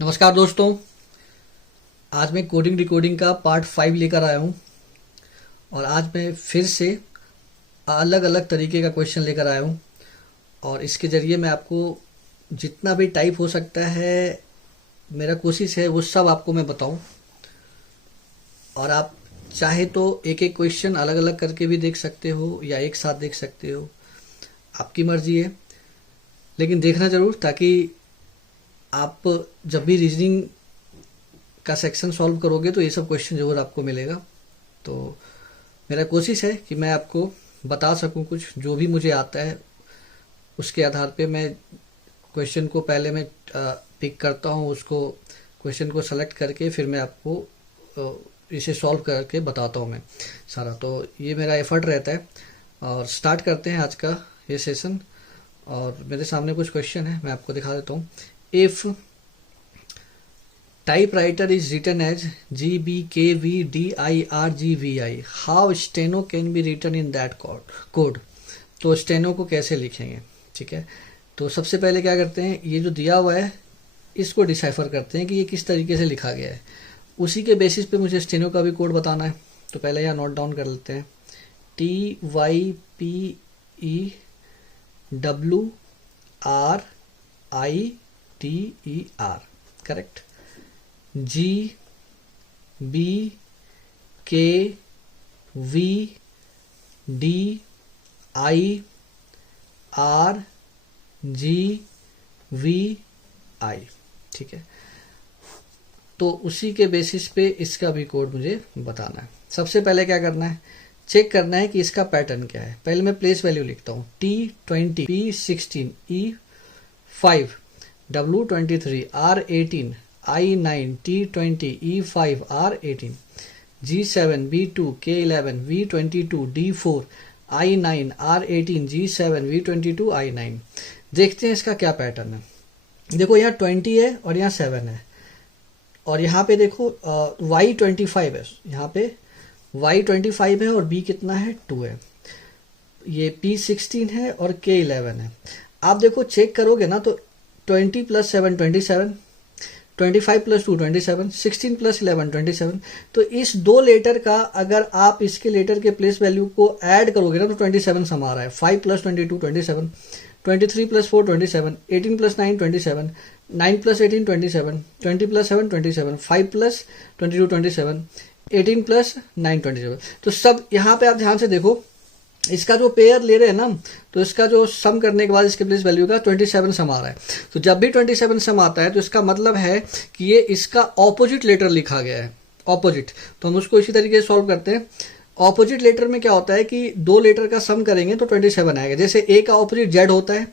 नमस्कार दोस्तों। आज मैं कोडिंग डिकोडिंग का पार्ट 5 लेकर आया हूँ और आज मैं फिर से अलग अलग तरीके का क्वेश्चन लेकर आया हूँ और इसके ज़रिए मैं आपको जितना भी टाइप हो सकता है मेरा कोशिश है वो सब आपको मैं बताऊँ। और आप चाहे तो एक एक क्वेश्चन अलग अलग करके भी देख सकते हो या एक साथ देख सकते हो, आपकी मर्जी है, लेकिन देखना ज़रूर ताकि आप जब भी रीजनिंग का सेक्शन सॉल्व करोगे तो ये सब क्वेश्चन जरूर आपको मिलेगा। तो मेरा कोशिश है कि मैं आपको बता सकूं, कुछ जो भी मुझे आता है उसके आधार पे मैं क्वेश्चन को पहले मैं पिक करता हूं, उसको क्वेश्चन को सेलेक्ट करके फिर मैं आपको इसे सॉल्व करके बताता हूं मैं सारा। तो ये मेरा एफर्ट रहता है और स्टार्ट करते हैं आज का ये सेशन। और मेरे सामने कुछ क्वेश्चन है, मैं आपको दिखा देता हूँ। If typewriter is written as GBKVDIRGVI, how steno can be written in that code? तो स्टेनो को कैसे लिखेंगे, ठीक है। तो सबसे पहले क्या करते हैं, ये जो दिया हुआ है इसको डिसाइफर करते हैं कि ये किस तरीके से लिखा गया है, उसी के बेसिस पे मुझे स्टेनो का भी कोड बताना है। तो पहले यहाँ नोट डाउन कर लेते हैं। TYPEWRITER, correct. GBKVDIRGVI, ठीक है। तो उसी के बेसिस पे इसका भी कोड मुझे बताना है। सबसे पहले क्या करना है, चेक करना है कि इसका पैटर्न क्या है। पहले मैं प्लेस वैल्यू लिखता हूँ। T20, P16, E5, W23, R18, I9, T20, E5, R18, G7, B2, K11, V22, D4, I9, R18, G7, V22, I9। देखते हैं इसका क्या पैटर्न है। देखो यहाँ 20 है और यहाँ 7 है और यहाँ पे देखो Y25 है, यहाँ पे Y25 है और B कितना है, 2 है। ये P16 है और K11 है। आप देखो चेक करोगे ना तो 20 + 7 27, 25 + 2 27, 16 + 11 27। तो इस दो लेटर का अगर आप इसके लेटर के प्लेस वैल्यू को ऐड करोगे ना तो 27 सम आ रहा है। 5 + 22 27, 23 + 4 27, 18 + 9 27, 9 + 18 27, 20 + 7 27, 5 + 22 27, 18 + 9 27। तो सब यहाँ पे आप ध्यान से देखो, इसका जो पेयर ले रहे हैं ना तो इसका जो सम करने के बाद इसके प्लेस वैल्यू का 27 सम आ रहा है। तो जब भी 27 सम आता है तो इसका मतलब है कि ये इसका ऑपोजिट लेटर लिखा गया है, ऑपोजिट। तो हम उसको इसी तरीके से सॉल्व करते हैं। ऑपोजिट लेटर में क्या होता है कि दो लेटर का सम करेंगे तो 27 आएगा। जैसे ए का ऑपोजिट जेड होता है,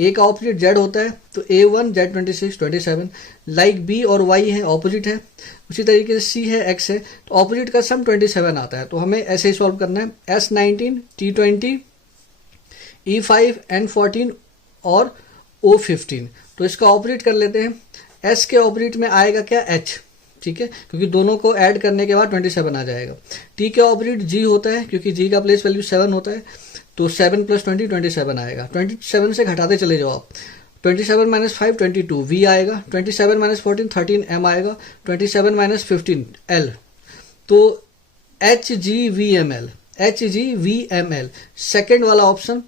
ए का ऑपोजिट जेड होता है तो A1 Z26 27। लाइक बी और वाई है, ऑपोजिट है। उसी तरीके से सी है, एक्स है, तो ऑपोजिट का सम 27 आता है। तो हमें ऐसे ही सॉल्व करना है। S19, T20, E5, N14 और O15। तो इसका ऑपोजिट कर लेते हैं। S के ऑपोजिट में आएगा क्या, H, ठीक है, क्योंकि दोनों को ऐड करने के बाद 27 आ जाएगा। T के ऑपोजिट G होता है क्योंकि G का प्लेस वैल्यू 7 होता है। तो 7 + 20 27 आएगा। 27 से घटाते चले जाओ आप। 27 - 5 22 V आएगा। 27 - 14 13 M आएगा। 27 - 15 L। तो HGVML सेकेंड वाला ऑप्शन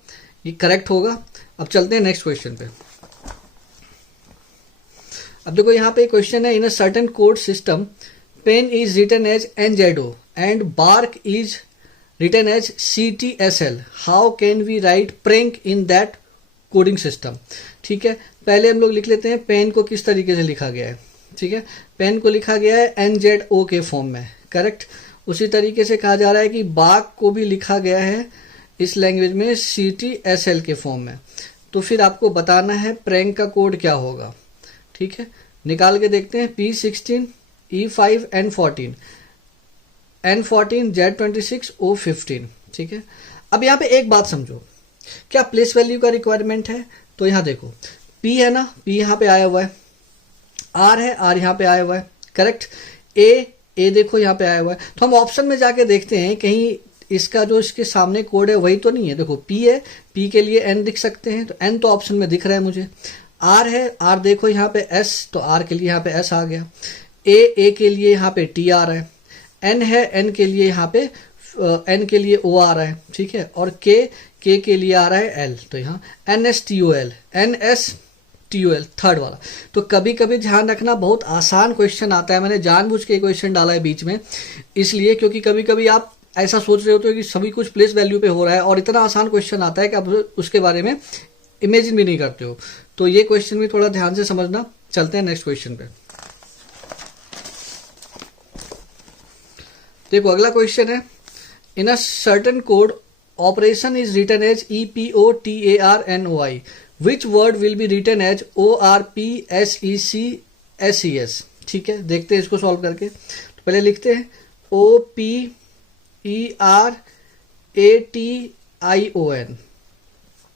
ये करेक्ट होगा। अब चलते हैं नेक्स्ट क्वेश्चन पे। अब देखो यहाँ पे क्वेश्चन है, in a certain code system pen is written as NZO and bark is written as CTSL. How can we write prank in that coding system? ठीक है, पहले हम लोग लिख लेते हैं पेन को किस तरीके से लिखा गया है। ठीक है, पेन को लिखा गया है NZO के फॉर्म में, करेक्ट। उसी तरीके से कहा जा रहा है कि बाग को भी लिखा गया है इस लैंग्वेज में CTSL के फॉर्म में। तो फिर आपको बताना है प्रैंक का कोड क्या होगा। ठीक है, निकाल के देखते हैं। P16, E5, N14, N14, Z26, O15। ठीक है, अब यहाँ पे एक बात समझो, क्या प्लेस वैल्यू का रिक्वायरमेंट है? तो यहाँ देखो P है ना, P यहाँ पे आया हुआ है, R है, R यहाँ पे आया हुआ है, करेक्ट। A देखो यहाँ पे आया हुआ है। तो हम ऑप्शन में जाके देखते हैं कहीं इसका जो इसके सामने कोड है वही तो नहीं है। देखो P है, P के लिए N लिख सकते हैं, तो N तो ऑप्शन में दिख रहा है मुझे। आर है, आर देखो यहाँ पे एस, तो आर के लिए यहाँ पे एस आ गया। ए के लिए यहाँ पे टी आ रहा है। एन है, एन के लिए यहाँ पे एन के लिए ओ आ रहा है, ठीक है। और के के लिए आ रहा है एल, तो यहाँ N S T O L, N S T O L, third वाला। तो कभी कभी ध्यान रखना, बहुत आसान क्वेश्चन आता है, मैंने जानबूझ के क्वेश्चन डाला है बीच में इसलिए, क्योंकि कभी कभी आप ऐसा सोच रहे होते हो कि सभी कुछ प्लेस वैल्यू पे हो रहा है और इतना आसान क्वेश्चन आता है कि आप उसके बारे में इमेजिन भी नहीं करते हो। तो ये क्वेश्चन भी थोड़ा ध्यान से समझना। चलते हैं नेक्स्ट क्वेश्चन पे। देखो अगला क्वेश्चन है, in a certain code operation is written as EPOTARNOI, which word will be written as ORPSECSES। ठीक है, देखते हैं इसको सॉल्व करके। तो पहले लिखते हैं OPERATION।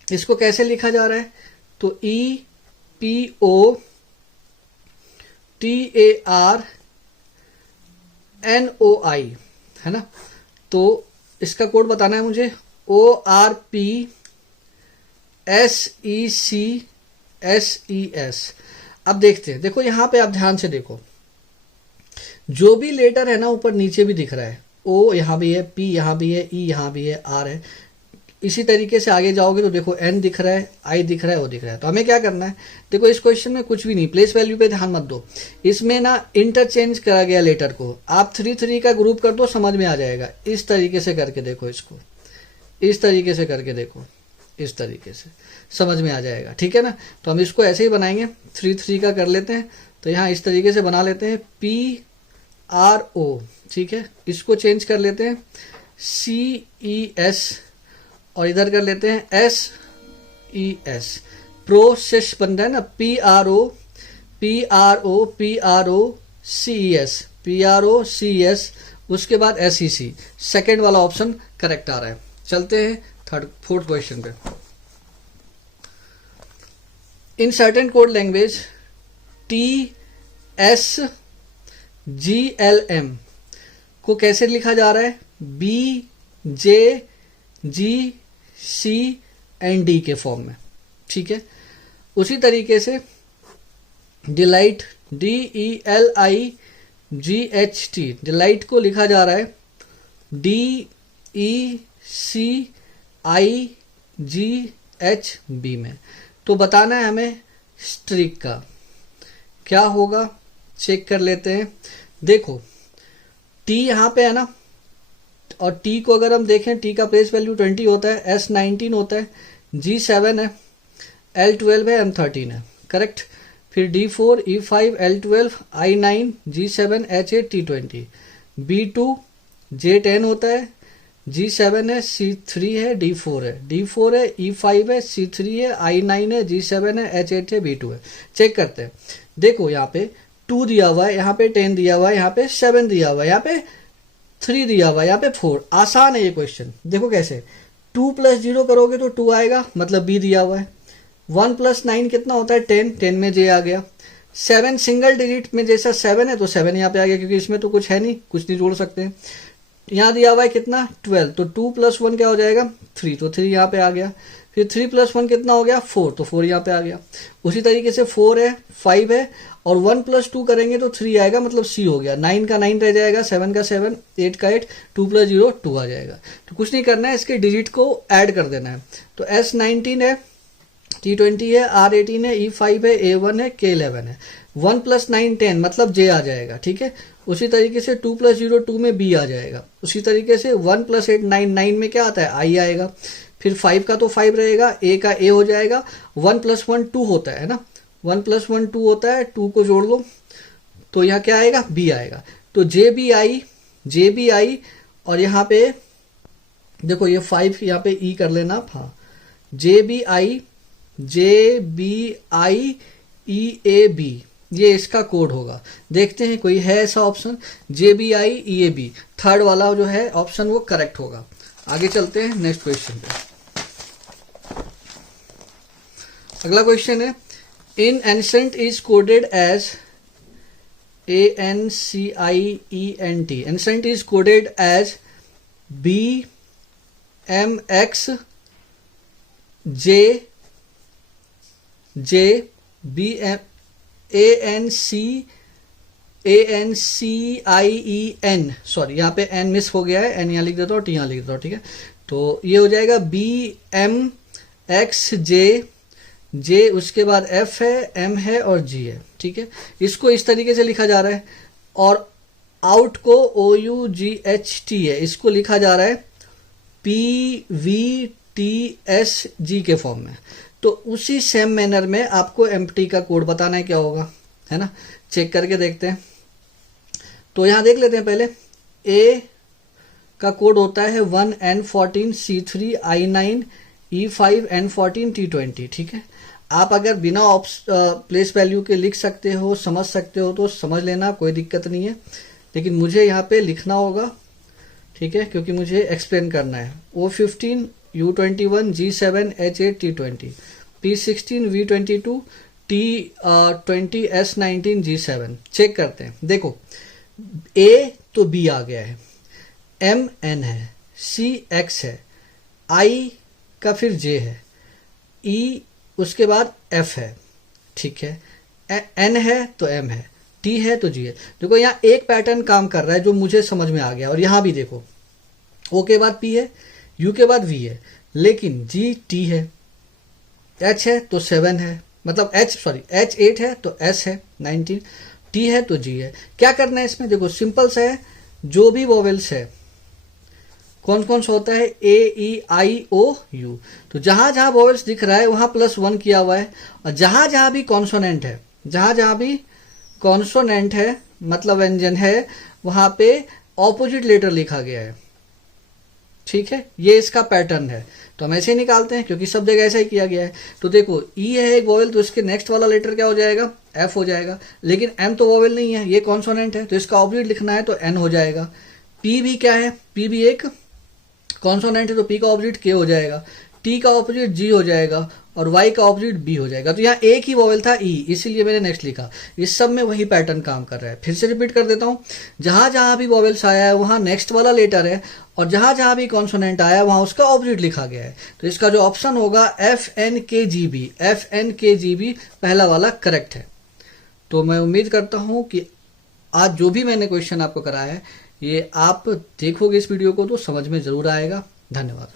इसको कैसे लिखा जा रहा है, तो EPOTARNOI है ना। तो इसका कोड बताना है मुझे, ORPSECSES। अब देखते हैं, देखो यहां पे आप ध्यान से देखो, जो भी लेटर है ना ऊपर नीचे भी दिख रहा है। ओ यहां भी है, पी यहां भी है, ई यहां भी है, आर है। इसी तरीके से आगे जाओगे तो देखो एन दिख रहा है, आई दिख रहा है, ओ दिख रहा है। तो हमें क्या करना है, देखो इस क्वेश्चन में कुछ भी नहीं, प्लेस वैल्यू पे ध्यान मत दो। इसमें ना इंटरचेंज करा गया लेटर को, आप 3 का ग्रुप कर दो, समझ में आ जाएगा। इस तरीके से करके देखो इसको, इस तरीके से करके देखो, इस तरीके से समझ में आ जाएगा, ठीक है ना। तो हम इसको ऐसे ही बनाएंगे, 3 का कर लेते हैं। तो यहाँ इस तरीके से बना लेते हैं, PRO, ठीक है। इसको चेंज कर लेते हैं CES, और इधर कर लेते हैं SES। प्रोसेस बन रहा है ना, PRO CES, उसके बाद SEC। सेकेंड वाला ऑप्शन करेक्ट आ रहा है। चलते हैं फोर्थ क्वेश्चन पे। In certain code language TSGLM को कैसे लिखा जा रहा है, BJGCND के फॉर्म में, ठीक है। उसी तरीके से डिलाइट DELIGHT, डिलाइट को लिखा जा रहा है DECIGHB में। तो बताना है हमें स्ट्रिक का क्या होगा, चेक कर लेते हैं। देखो टी यहाँ पे है ना, और टी को अगर हम देखें, टी का प्लेस वैल्यू 20 होता है, S19 होता है, G7 है, L12 है, M13 है, करेक्ट। फिर D4, E5, L12, I9, G7, H8, T20, B2, J10 होता है, G7 है, C3 है, D4 है, D4 है, E5 है, C3 है, I9 है, G7 है, H8 है, B2 है। चेक करते हैं, देखो यहाँ पे 2 दिया हुआ है, यहाँ पे 10 दिया हुआ है, यहाँ पे 7 दिया हुआ है, यहाँ पे 3 दिया हुआ है, यहाँ पे 4। आसान है ये क्वेश्चन। देखो कैसे, 2 + 0 करोगे तो 2 आएगा, मतलब B दिया हुआ है। 1 + 9 कितना होता है, 10, 10 में J आ गया। 7 सिंगल डिजिट में जैसा 7 है तो 7 यहाँ पे आ गया, क्योंकि इसमें तो कुछ है नहीं, कुछ नहीं जोड़ सकते। यहाँ दिया हुआ है कितना, 12, तो 2 + 1 क्या हो जाएगा, 3, तो 3 यहाँ पे आ गया। फिर 3 + 1 कितना हो गया, 4, तो 4 यहाँ पे आ गया। उसी तरीके से 4 है, 5 है, और 1 + 2 करेंगे तो 3 आएगा, मतलब C हो गया। 9 का 9 रह जाएगा, 7 का 7, 8 का 8, 2 + 0 2 आ जाएगा। तो कुछ नहीं करना है, इसके डिजिट को ऐड कर देना है। तो S19 है, T20 है, R18 है, E5 है, A1 है, K11 है। 1 + 9 10, मतलब J आ जाएगा, ठीक है। उसी तरीके से 2 + 0 2 में B आ जाएगा। उसी तरीके से 1 + 8 9, 9 में क्या आता है, I आएगा। फिर 5 का तो 5 रहेगा, A का A हो जाएगा। 1 + 1 2 होता है ना, 1 + 1 2 होता है, 2 को जोड़ लो तो यहाँ क्या आएगा, B आएगा। तो JBI, और यहाँ पे देखो ये 5 यहाँ पे E कर लेना आप, हाँ, JBI EAB, ये इसका कोड होगा। देखते हैं कोई है ऐसा ऑप्शन, JBI EAB, थर्ड वाला जो है ऑप्शन वो करेक्ट होगा। आगे चलते हैं नेक्स्ट क्वेश्चन पे। अगला क्वेश्चन है, in ancient is coded as ANCIENT, ancient is coded as BMXJ ANCIEN, sorry यहाँ पे एन मिस हो गया है, एन यहाँ लिख देता हूँ, टी यहाँ लिख देता हूँ, ठीक है। तो ये हो जाएगा BMXJ, जे उसके बाद F है, M है और G है, ठीक है। इसको इस तरीके से लिखा जा रहा है। और आउट को OUGHT है, इसको लिखा जा रहा है PVTSG के फॉर्म में। तो उसी सेम मैनर में आपको एम्प्टी का कोड बताना है क्या होगा, है ना। चेक करके देखते हैं। तो यहां देख लेते हैं पहले। ए का कोड होता है 1N14C3I9E5N14T20, ठीक है। आप अगर बिना प्लेस वैल्यू के लिख सकते हो, समझ सकते हो तो समझ लेना, कोई दिक्कत नहीं है। लेकिन मुझे यहाँ पे लिखना होगा, ठीक है, क्योंकि मुझे एक्सप्लेन करना है। O15 U21 G7 H8 T20 P16 V22 T20 S19 G7। Check करते हैं। देखो A तो B आ गया है, M N है, C X है, I का फिर J है, E उसके बाद F है, ठीक है, N है तो M है, T है तो G है। देखो यहाँ एक पैटर्न काम कर रहा है जो मुझे समझ में आ गया। और यहाँ भी देखो O के बाद P है, U के बाद V है, लेकिन G T है, H है तो 7 है, मतलब H 8 है तो S है 19, T है तो G है। क्या करना है इसमें, देखो सिंपल सा है। जो भी वोवेल्स है कौन कौन सा होता है, AEIOU। तो जहां जहां वोवेल्स दिख रहा है वहां +1 किया हुआ है। और जहां जहां भी कॉन्सोनेंट है, जहां जहां भी कॉन्सोनेंट है मतलब व्यंजन है, वहां पे ऑपोजिट लेटर लिखा गया है, ठीक है। ये इसका पैटर्न है। तो हम ऐसे ही निकालते हैं क्योंकि सब जगह ऐसा ही किया गया है। तो देखो E है एक वोवेल, तो इसके नेक्स्ट वाला लेटर क्या हो जाएगा, F हो जाएगा। लेकिन M तो वोवेल नहीं है, ये कॉन्सोनेंट है, तो इसका ऑपोजिट लिखना है तो N हो जाएगा। P भी क्या है, P भी एक कॉन्सोनेंट है, तो P का ऑपोजिट K हो जाएगा, T का ऑपोजिट G हो जाएगा और Y का ऑपोजिट B हो जाएगा। तो यहाँ एक ही वोवेल था E, इसीलिए मैंने नेक्स्ट लिखा। इस सब में वही पैटर्न काम कर रहा है। फिर से रिपीट कर देता हूँ। जहां जहां भी वोवेल्स आया है वहां नेक्स्ट वाला लेटर है, और जहां जहां भी कॉन्सोनेंट आया है वहां उसका ऑपोजिट लिखा गया है। तो इसका जो ऑप्शन होगा FNKGB पहला वाला करेक्ट है। तो मैं उम्मीद करता हूं कि आज जो भी मैंने क्वेश्चन आपको कराया है ये आप देखोगे इस वीडियो को तो समझ में जरूर आएगा। धन्यवाद।